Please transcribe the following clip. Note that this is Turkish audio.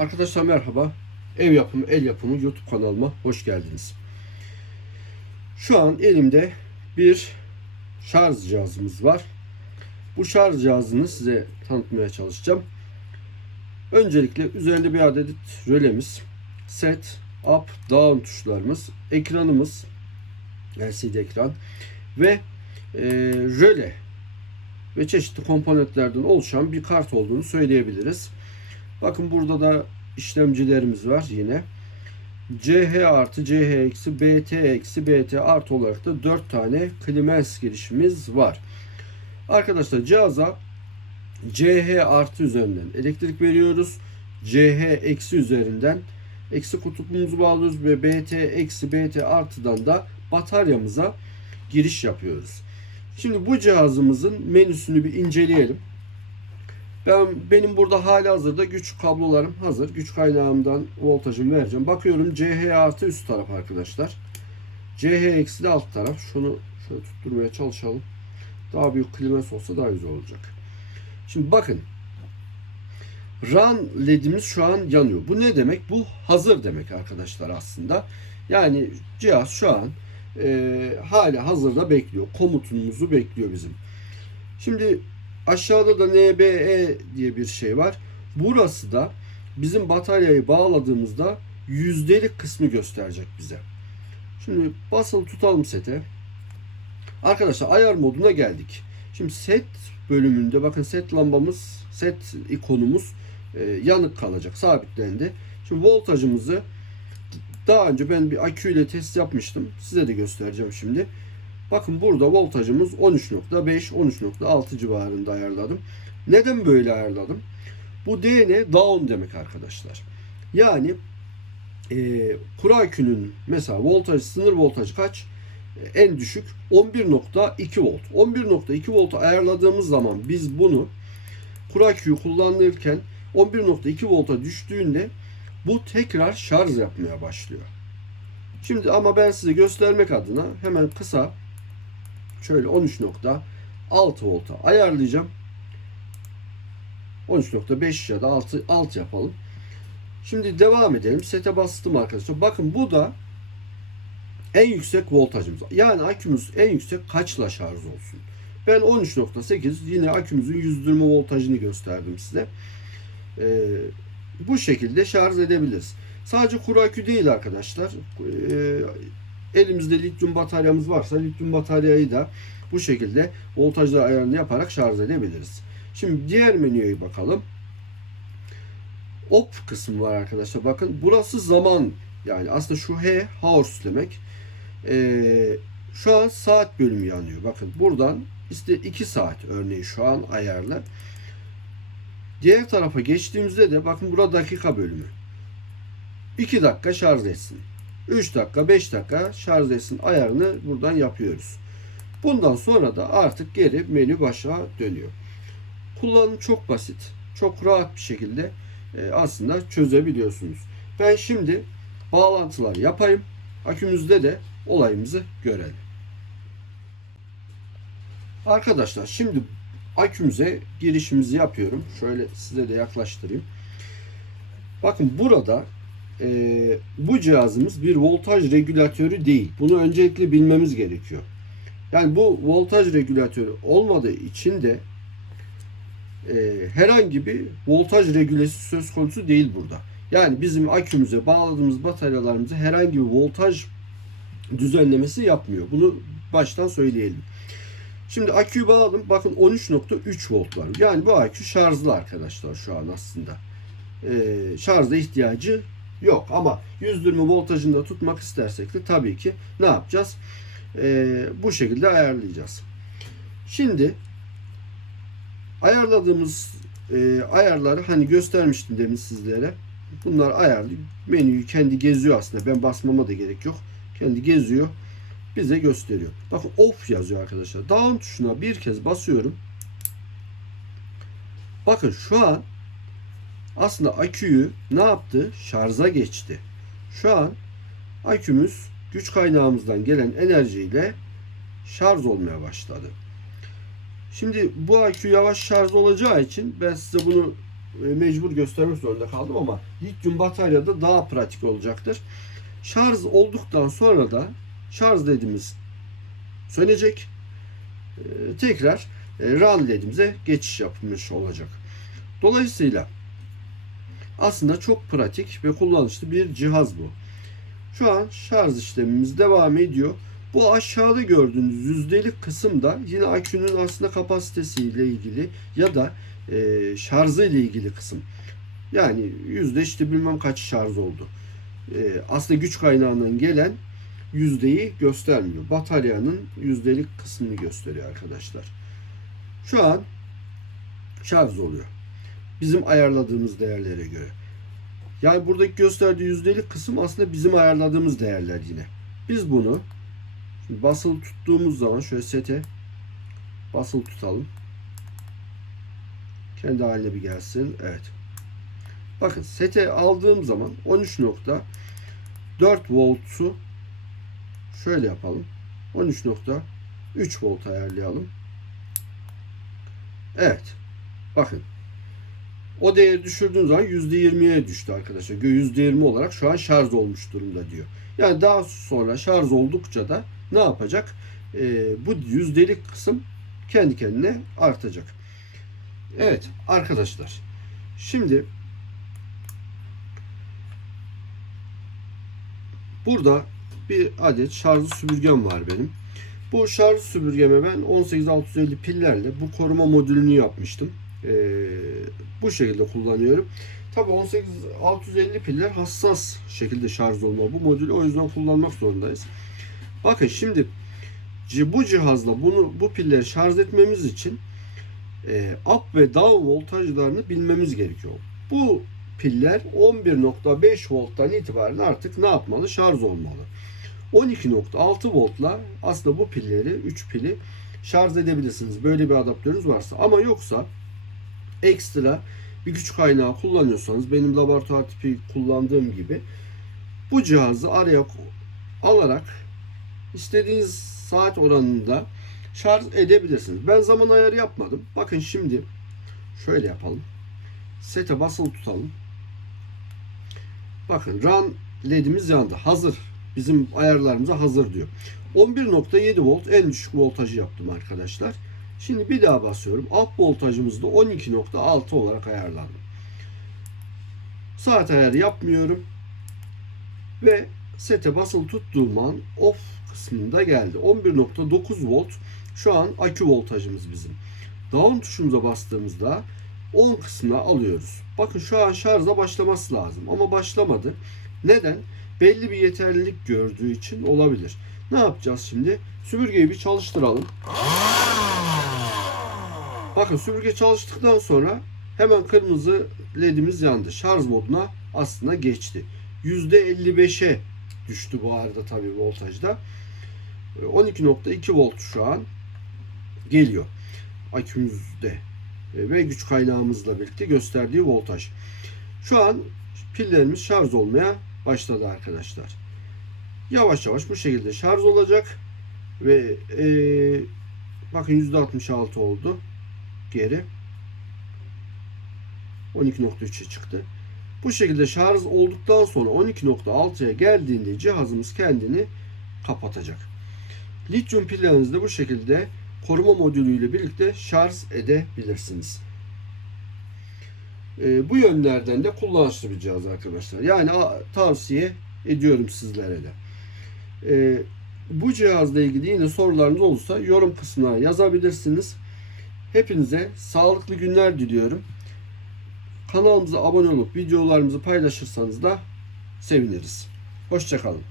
Arkadaşlar merhaba. Ev yapımı, el yapımı YouTube kanalıma hoş geldiniz. Şu an elimde bir şarj cihazımız var. Bu şarj cihazını size tanıtmaya çalışacağım. Öncelikle üzerinde bir adet rölemiz, set, up, down tuşlarımız, ekranımız, LCD ekran ve e, röle ve çeşitli komponentlerden oluşan bir kart olduğunu söyleyebiliriz. Bakın burada da işlemcilerimiz var yine. CH artı CH eksi BT eksi BT artı olarak da 4 tane Clemens girişimiz var. Arkadaşlar cihaza CH artı üzerinden elektrik veriyoruz. CH eksi üzerinden eksi kutupumuzu bağlıyoruz ve BT eksi BT artıdan da bataryamıza giriş yapıyoruz. Şimdi bu cihazımızın menüsünü bir inceleyelim. Ben benim burada hali hazırda güç kablolarım hazır. Güç kaynağımdan voltajımı vereceğim. Bakıyorum CH artı üst taraf arkadaşlar. CH eksi de alt taraf. Şunu şöyle tutturmaya çalışalım. Daha büyük klimes olsa daha güzel olacak. Şimdi bakın. Run ledimiz şu an yanıyor. Bu ne demek? Bu hazır demek arkadaşlar aslında. Yani cihaz şu an e, hala hazırda bekliyor. Komutumuzu bekliyor bizim. Şimdi aşağıda da NBE diye bir şey var. Burası da bizim bataryayı bağladığımızda yüzdelik kısmı gösterecek bize. Şimdi basılı tutalım sete. Arkadaşlar ayar moduna geldik. Şimdi set bölümünde bakın set lambamız, set ikonumuz e, yanık kalacak, sabitlendi. Şimdi voltajımızı daha önce ben bir aküyle test yapmıştım. Size de göstereceğim şimdi. Bakın burada voltajımız 13.5, 13.6 civarında ayarladım. Neden böyle ayarladım? Bu DN down demek arkadaşlar. Yani e, kuru akünün mesela voltaj, sınır voltajı kaç? E, en düşük 11.2 volt. 11.2 volt ayarladığımız zaman biz bunu kuru aküyü kullanırken 11.2 volta düştüğünde bu tekrar şarj yapmaya başlıyor. Şimdi ama ben size göstermek adına hemen kısa şöyle 13.6 volta ayarlayacağım. 13.5 ya da 6, 6 yapalım. Şimdi devam edelim. Sete bastım arkadaşlar. Bakın bu da en yüksek voltajımız. Yani akümüz en yüksek kaçla şarj olsun? Ben 13.8 yine akümüzün yüzdürme voltajını gösterdim size. Ee, bu şekilde şarj edebiliriz. Sadece kuru akü değil arkadaşlar. Ee, elimizde lityum bataryamız varsa lityum bataryayı da bu şekilde voltajlı ayarını yaparak şarj edebiliriz. Şimdi diğer menüye bakalım. Op kısmı var arkadaşlar. Bakın burası zaman yani aslında şu H hours demek. Ee, şu an saat bölümü yanıyor. Bakın buradan işte 2 saat örneğin şu an ayarlı. Diğer tarafa geçtiğimizde de bakın burada dakika bölümü. 2 dakika şarj etsin. 3 dakika 5 dakika şarj etsin ayarını buradan yapıyoruz. Bundan sonra da artık geri menü başa dönüyor. Kullanım çok basit. Çok rahat bir şekilde e, aslında çözebiliyorsunuz. Ben şimdi bağlantılar yapayım. Akümüzde de olayımızı görelim. Arkadaşlar şimdi akümüze girişimizi yapıyorum. Şöyle size de yaklaştırayım. Bakın burada e, bu cihazımız bir voltaj regülatörü değil. Bunu öncelikle bilmemiz gerekiyor. Yani bu voltaj regülatörü olmadığı için de e, herhangi bir voltaj regülesi söz konusu değil burada. Yani bizim akümüze bağladığımız bataryalarımıza herhangi bir voltaj düzenlemesi yapmıyor. Bunu baştan söyleyelim. Şimdi aküyü bağladım. Bakın 13.3 volt var. Yani bu akü şarjlı arkadaşlar şu an aslında. Ee, şarjda ihtiyacı yok. Ama 120 voltajında tutmak istersek de tabii ki ne yapacağız? Ee, bu şekilde ayarlayacağız. Şimdi ayarladığımız e, ayarları hani göstermiştim demin sizlere. Bunlar ayarlı. Menüyü kendi geziyor aslında. Ben basmama da gerek yok. Kendi geziyor bize gösteriyor. Bakın off yazıyor arkadaşlar. Down tuşuna bir kez basıyorum. Bakın şu an aslında aküyü ne yaptı? Şarja geçti. Şu an akümüz güç kaynağımızdan gelen enerjiyle şarj olmaya başladı. Şimdi bu akü yavaş şarj olacağı için ben size bunu e, mecbur göstermek zorunda kaldım ama lityum bataryada daha pratik olacaktır. Şarj olduktan sonra da şarj ledimiz sönecek. E, tekrar e, RAN ledimize geçiş yapmış olacak. Dolayısıyla aslında çok pratik ve kullanışlı bir cihaz bu. Şu an şarj işlemimiz devam ediyor. Bu aşağıda gördüğünüz yüzdelik kısım da yine akünün aslında kapasitesiyle ilgili ya da e, şarjı ile ilgili kısım. Yani yüzde işte bilmem kaç şarj oldu. E, aslında güç kaynağından gelen yüzdeyi göstermiyor. Bataryanın yüzdelik kısmını gösteriyor arkadaşlar. Şu an şarj oluyor. Bizim ayarladığımız değerlere göre. Yani buradaki gösterdiği yüzdelik kısım aslında bizim ayarladığımız değerler yine. Biz bunu şimdi basılı tuttuğumuz zaman şöyle sete basılı tutalım. Kendi haline bir gelsin. Evet. Bakın sete aldığım zaman 13.4 voltsu şöyle yapalım. 13.3 volt ayarlayalım. Evet. Bakın. O değeri düşürdüğün zaman %20'ye düştü arkadaşlar. %20 olarak şu an şarj olmuş durumda diyor. Yani daha sonra şarj oldukça da ne yapacak? Ee, bu yüzdelik kısım kendi kendine artacak. Evet arkadaşlar. Şimdi burada bir adet şarjlı süpürgem var benim. Bu şarj süpürgeme ben 18650 pillerle bu koruma modülünü yapmıştım. Ee, bu şekilde kullanıyorum. Tabi 18650 piller hassas şekilde şarj olma bu modülü o yüzden kullanmak zorundayız. Bakın şimdi bu cihazla bunu bu pilleri şarj etmemiz için e, up ve down voltajlarını bilmemiz gerekiyor. Bu piller 11.5 volttan itibaren artık ne yapmalı? Şarj olmalı. 12.6 voltla aslında bu pilleri 3 pili şarj edebilirsiniz. Böyle bir adaptörünüz varsa. Ama yoksa ekstra bir güç kaynağı kullanıyorsanız benim laboratuvar tipi kullandığım gibi bu cihazı araya alarak istediğiniz saat oranında şarj edebilirsiniz. Ben zaman ayarı yapmadım. Bakın şimdi şöyle yapalım. Sete basılı tutalım. Bakın run ledimiz yandı. Hazır. Bizim ayarlarımıza hazır diyor. 11.7 volt en düşük voltajı yaptım arkadaşlar. Şimdi bir daha basıyorum. Alt voltajımız da 12.6 olarak ayarlandı. Saat ayarı yapmıyorum. Ve sete basılı tuttuğum an off kısmında geldi. 11.9 volt şu an akü voltajımız bizim. Down tuşumuza bastığımızda 10 kısmına alıyoruz. Bakın şu an şarja başlaması lazım ama başlamadı. Neden? Belli bir yeterlilik gördüğü için olabilir. Ne yapacağız şimdi? Süpürgeyi bir çalıştıralım. Bakın süpürge çalıştıktan sonra hemen kırmızı ledimiz yandı. Şarj moduna aslında geçti. %55'e düştü bu arada tabii voltajda. 12.2 volt şu an geliyor akümüzde ve güç kaynağımızla birlikte gösterdiği voltaj. Şu an pillerimiz şarj olmaya başladı arkadaşlar. Yavaş yavaş bu şekilde şarj olacak ve e, bakın %66 oldu geri 12.3'e çıktı. Bu şekilde şarj olduktan sonra 12.6'ya geldiğinde cihazımız kendini kapatacak. Lityum pillerinizi de bu şekilde koruma modülüyle birlikte şarj edebilirsiniz. Ee, bu yönlerden de kullanışlı bir cihaz arkadaşlar. Yani a- tavsiye ediyorum sizlere de. Ee, bu cihazla ilgili yine sorularınız olursa yorum kısmına yazabilirsiniz. Hepinize sağlıklı günler diliyorum. Kanalımıza abone olup videolarımızı paylaşırsanız da seviniriz. Hoşçakalın.